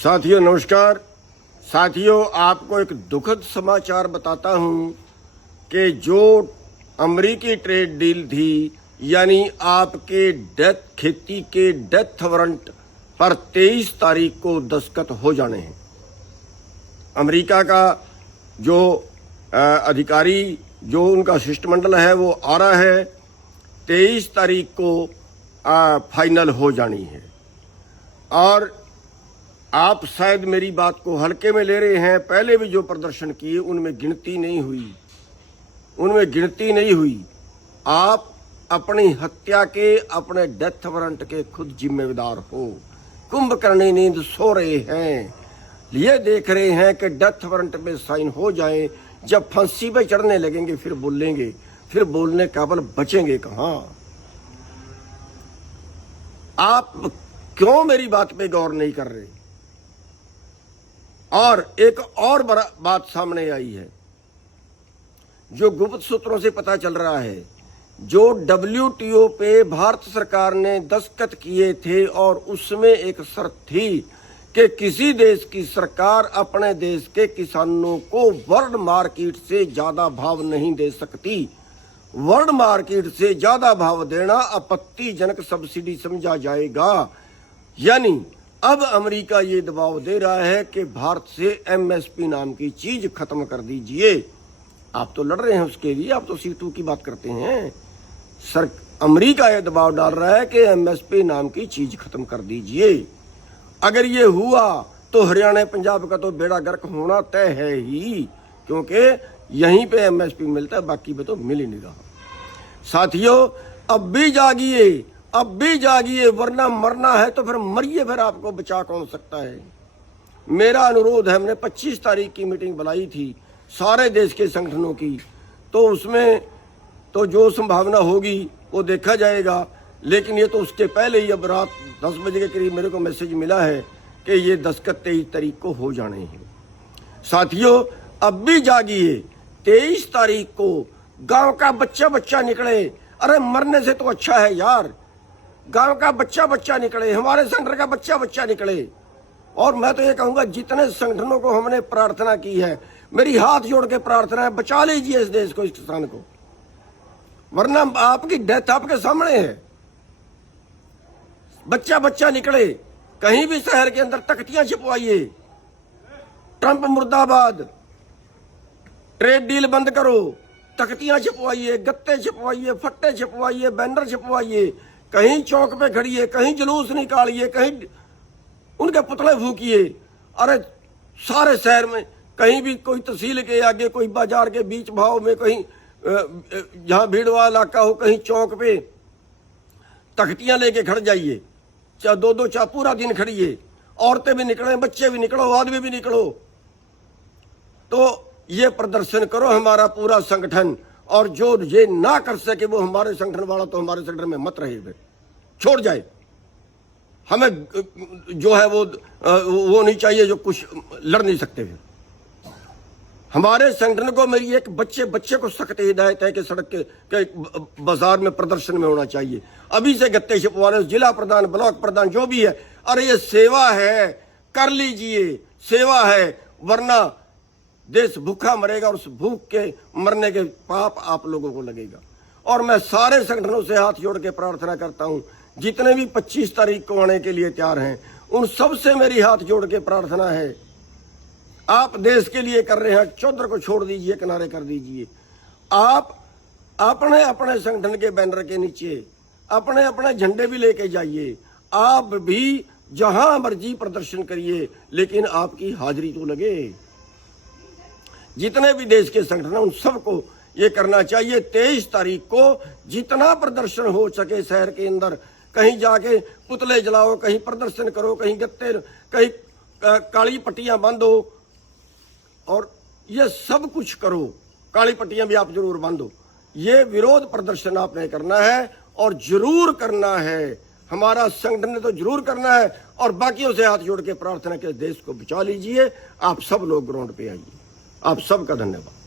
साथियों नमस्कार। साथियों, आपको एक दुखद समाचार बताता हूं कि जो अमेरिकी ट्रेड डील थी, यानी आपके खेती के डेथ वारंट पर 23 तारीख को दस्तखत हो जाने हैं। अमेरिका का जो अधिकारी, जो उनका शिष्टमंडल है, वो आ रहा है। 23 तारीख को फाइनल हो जानी है। और आप शायद मेरी बात को हल्के में ले रहे हैं। पहले भी जो प्रदर्शन किए उनमें गिनती नहीं हुई। आप अपनी हत्या के, अपने डेथ वारंट के खुद जिम्मेदार हो। कुंभकर्णी नींद सो रहे हैं, ये देख रहे हैं कि डेथ वारंट में साइन हो जाए। जब फांसी पे चढ़ने लगेंगे फिर बोलेंगे, फिर बोलने काबिल बचेंगे कहां। आप क्यों मेरी बात पे गौर नहीं कर रहे? और एक और बड़ा बात सामने आई है, जो गुप्त सूत्रों से पता चल रहा है। जो WTO पे भारत सरकार ने दस्तखत किए थे और उसमें एक शर्त थी कि किसी देश की सरकार अपने देश के किसानों को वर्ल्ड मार्केट से ज्यादा भाव नहीं दे सकती। वर्ल्ड मार्केट से ज्यादा भाव देना आपत्तिजनक सब्सिडी समझा जाएगा। यानी अब अमेरिका ये दबाव दे रहा है कि भारत से MSP नाम की चीज खत्म कर दीजिए। आप तो लड़ रहे हैं उसके लिए, आप तो C2 की बात करते हैं। अमेरिका ये दबाव डाल रहा है कि MSP नाम की चीज खत्म कर दीजिए। अगर ये हुआ तो हरियाणा पंजाब का तो बेड़ा गर्क होना तय है ही, क्योंकि यहीं पे MSP मिलता है, बाकी पे तो मिल ही नहीं रहा। साथियों, अब भी जागिए, वरना मरना है तो फिर मरिए। फिर आपको बचा कौन सकता है? मेरा अनुरोध है, हमने 25 तारीख की मीटिंग बुलाई थी सारे देश के संगठनों की, तो उसमें तो जो संभावना होगी वो देखा जाएगा। लेकिन ये तो उसके पहले ही अब रात 10 बजे के करीब मेरे को मैसेज मिला है कि ये दस्तखत 23 तारीख को हो जाने हैं। साथियों, अब भी जागिए। 23 तारीख को गांव का बच्चा निकले। अरे मरने से तो अच्छा है यार, गांव का बच्चा निकले, हमारे संगठन का बच्चा निकले। और मैं तो ये कहूंगा, जितने संगठनों को हमने प्रार्थना की है, मेरी हाथ जोड़ के प्रार्थना है, बचा लीजिए इस देश को, इस किसान को, वरना आपकी डेथ आपके सामने है। बच्चा निकले। कहीं भी शहर के अंदर तख्तियां छिपवाइए, ट्रंप मुर्दाबाद, ट्रेड डील बंद करो, तख्तियां छिपवाइए, गत्ते छिपवाइए, फट्टे छिपवाइए, बैनर छिपवाइए, कहीं चौक पे खड़िए, कहीं जुलूस निकालिए, कहीं उनके पुतले फूकिए। अरे सारे शहर में, कहीं भी कोई तहसील के आगे, कोई बाजार के बीच भाव में, कहीं जहां भीड़ वाला इलाका हो, कहीं चौक पे तख्तियां लेके खड़ जाइए। चाहे दो चाहे पूरा दिन खड़िए। औरतें भी निकले, बच्चे भी निकलो, आदमी भी निकलो। तो ये प्रदर्शन करो हमारा पूरा संगठन। और जो ये ना कर सके वो हमारे संगठन वाला तो हमारे संगठन में मत रहे, छोड़ जाए। हमें जो है वो नहीं चाहिए जो कुछ लड़ नहीं सकते हैं। हमारे संगठन को, मेरी एक बच्चे को सख्त हिदायत है कि सड़क के बाजार में प्रदर्शन में होना चाहिए। अभी से गत्ते छिपवाने, जिला प्रधान, ब्लॉक प्रधान जो भी है, अरे ये सेवा है, कर लीजिए, सेवा है, वरना देश भूखा मरेगा और उस भूख के मरने के पाप आप लोगों को लगेगा। और मैं सारे संगठनों से हाथ जोड़ के प्रार्थना करता हूं, जितने भी 25 तारीख को आने के लिए तैयार हैं, उन सब से मेरी हाथ जोड़ के प्रार्थना है, आप देश के लिए कर रहे हैं, चौधर को छोड़ दीजिए, किनारे कर दीजिए। आप अपने अपने संगठन के बैनर के नीचे अपने अपने झंडे भी लेके जाइए। आप भी जहां मर्जी प्रदर्शन करिए, लेकिन आपकी हाजिरी तो लगे। जितने भी देश के संगठन हैं, उन सबको ये करना चाहिए। 23 तारीख को जितना प्रदर्शन हो सके शहर के अंदर, कहीं जाके पुतले जलाओ, कहीं प्रदर्शन करो, कहीं गत्ते, कहीं काली पट्टियां बांधो, और ये सब कुछ करो। काली पट्टियां भी आप जरूर बांधो। ये विरोध प्रदर्शन आपने करना है और जरूर करना है। हमारा संगठन ने तो जरूर करना है। और बाकियों से हाथ जोड़ के प्रार्थना के देश को बचा लीजिए। आप सब लोग ग्राउंड पे आइए। आप सबका धन्यवाद।